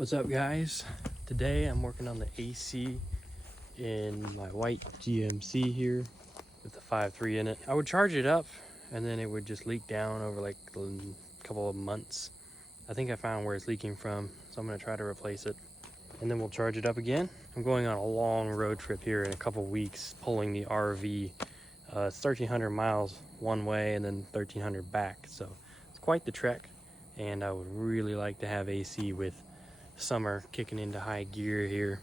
What's up, guys? Today I'm working on the AC in my white GMC here with the 5.3 in it. I would charge it up and then it would just leak down over like a couple of months. I think I found where it's leaking from, so I'm gonna try to replace it. And then we'll charge it up again. I'm going on a long road trip here in a couple weeks, pulling the RV. It's 1,300 miles one way and then 1,300 back, so it's quite the trek. And I would really like to have AC with summer kicking into high gear here.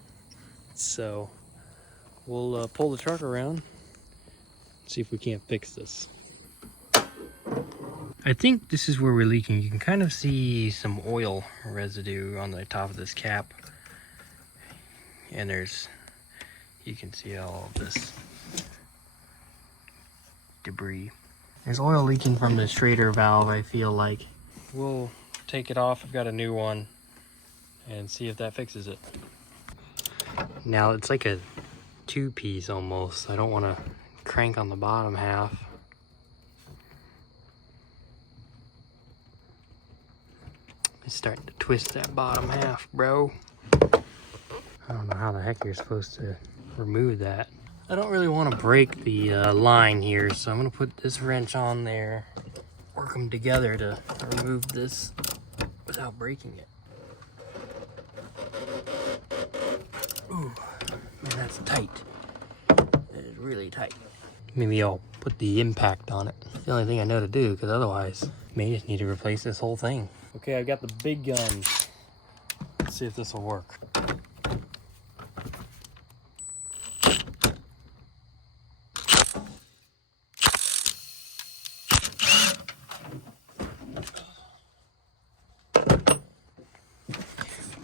So we'll pull the truck around, see if we can't fix this. I think this is where we're leaking. You can kind of see some oil residue on the top of this cap. And you can see all of this debris. There's oil leaking from the Schrader valve, I feel like. We'll take it off. I've got a new one and see if that fixes it. Now it's like a two-piece almost. I don't want to crank on the bottom half. It's starting to twist that bottom half, bro. I don't know how the heck you're supposed to remove that. I don't really want to break the line here, so I'm going to put this wrench on there, work them together to remove this without breaking it. Ooh, man, that's tight. That is really tight. Maybe I'll put the impact on it. It's the only thing I know to do, because otherwise, may just need to replace this whole thing. Okay, I've got the big guns. Let's see if this will work.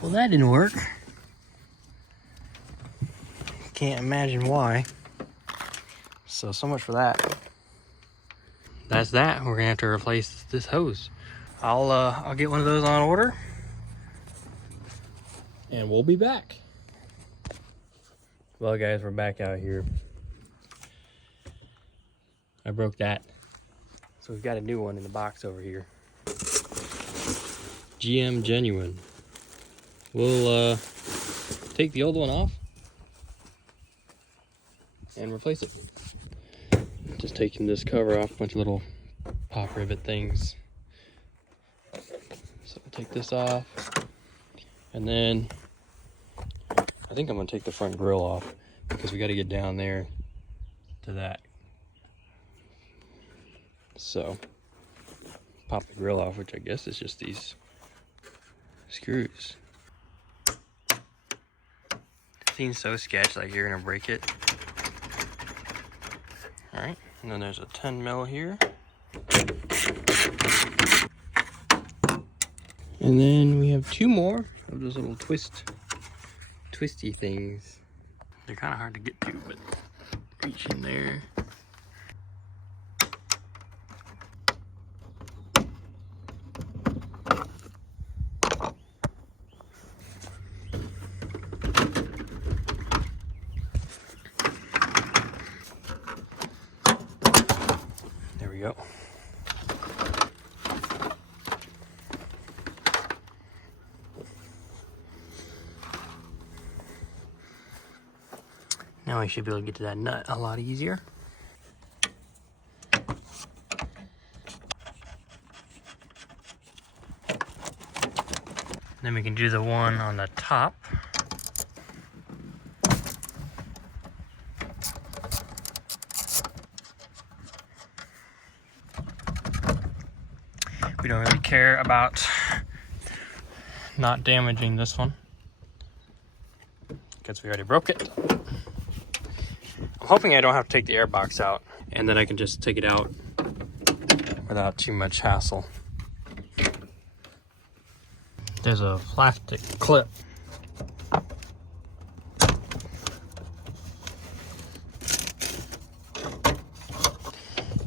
Well, that didn't work. Can't imagine why. So much for that. That's that. We're gonna have to replace this hose. I'll get one of those on order, and we'll be back. Well, guys, we're back out here. I broke that, so we've got a new one in the box over here. GM Genuine. We'll take the old one off and replace it. Just taking this cover off, a bunch of little pop rivet things. So I'll take this off, and then I think I'm gonna take the front grill off because we got to get down there to that. So pop the grill off, which I guess is just these screws. Seems so sketch, like you're gonna break it. All right, and then there's a 10 mil here. And then we have two more of those little twisty things. They're kind of hard to get to, but reach in there. There we go. Now I should be able to get to that nut a lot easier. Then we can do the one on the top. We don't really care about not damaging this one because we already broke it. I'm hoping I don't have to take the air box out, and then I can just take it out without too much hassle. There's a plastic clip.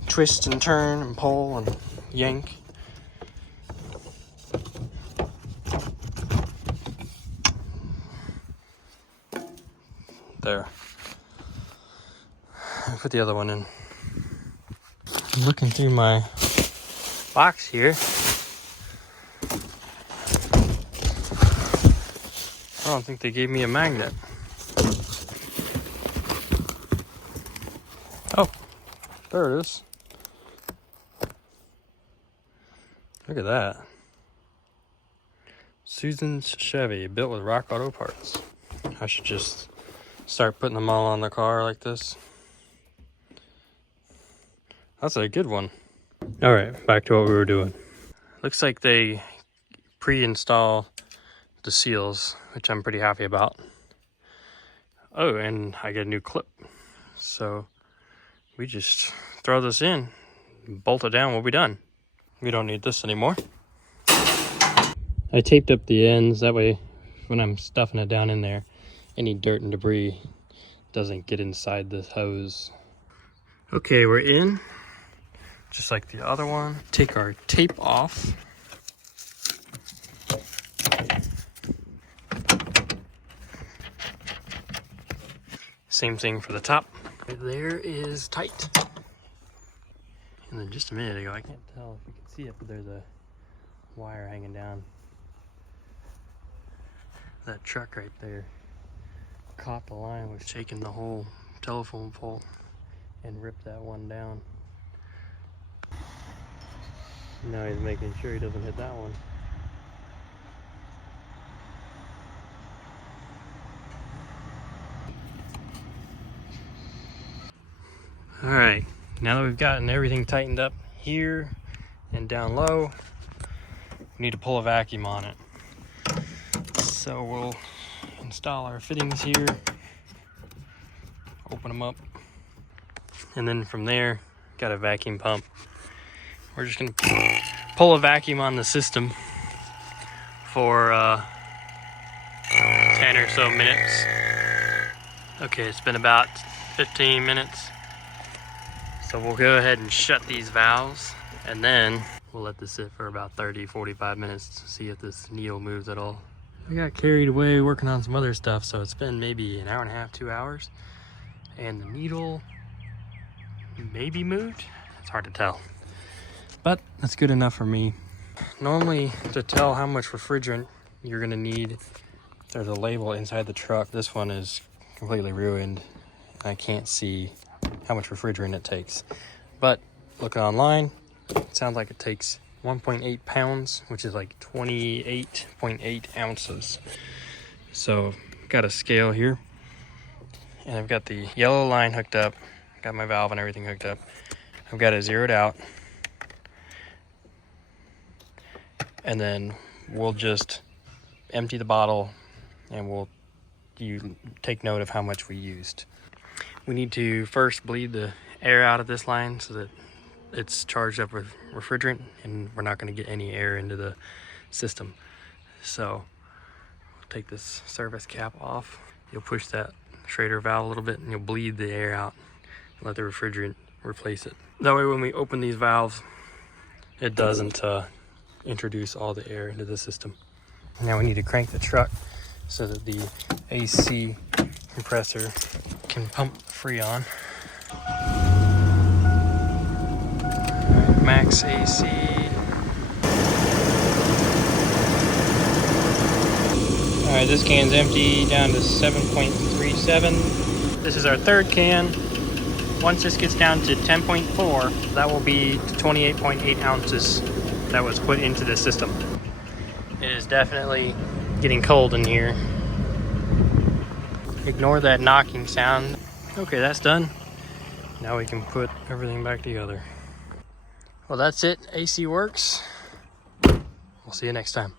Twist and turn and pull and yank. There. Put the other one in. I'm looking through my box here. I don't think they gave me a magnet. Oh, there it is. Look at that. Susan's Chevy, built with Rock Auto parts. I should just start putting them all on the car like this. That's a good one. All right, back to what we were doing. Looks like they pre-install the seals, which I'm pretty happy about. Oh, and I get a new clip. So we just throw this in, bolt it down, we'll be done. We don't need this anymore. I taped up the ends, that way when I'm stuffing it down in there, any dirt and debris doesn't get inside the hose. Okay, we're in, just like the other one. Take our tape off. Same thing for the top. There is tight. And then just a minute ago, I can't tell if you can see it, but there's a wire hanging down. That truck right there caught the line, was shaking the whole telephone pole and ripped that one down. Now he's making sure he doesn't hit that one. All right, now that we've gotten everything tightened up here and down low, we need to pull a vacuum on it. So we'll install our fittings here, open them up, and then from there, got a vacuum pump. We're just gonna pull a vacuum on the system for 10 or so minutes. Okay, it's been about 15 minutes. So we'll go ahead and shut these valves, and then we'll let this sit for about 30-45 minutes to see if this needle moves at all. I got carried away working on some other stuff, so it's been maybe an hour and a half, 2 hours, and the needle maybe moved. It's hard to tell, but that's good enough for me. Normally, to tell how much refrigerant you're gonna need, there's a label inside the truck. This one is completely ruined. I can't see how much refrigerant it takes, but looking online, it sounds like it takes 1.8 pounds, which is like 28.8 ounces. So got a scale here, and I've got the yellow line hooked up, got my valve and everything hooked up. I've got it zeroed out, and then we'll just empty the bottle and you take note of how much we used. We need to first bleed the air out of this line so that it's charged up with refrigerant and we're not going to get any air into the system. So we'll take this service cap off. You'll push that Schrader valve a little bit and you'll bleed the air out and let the refrigerant replace it. That way when we open these valves, it doesn't introduce all the air into the system. Now we need to crank the truck so that the AC compressor can pump Freon. Max AC. Alright, this can's empty, down to 7.37. This is our third can. Once this gets down to 10.4, that will be 28.8 ounces that was put into the system. It is definitely getting cold in here. Ignore that knocking sound. Okay, that's done. Now we can put everything back together. Well, that's it. AC works. We'll see you next time.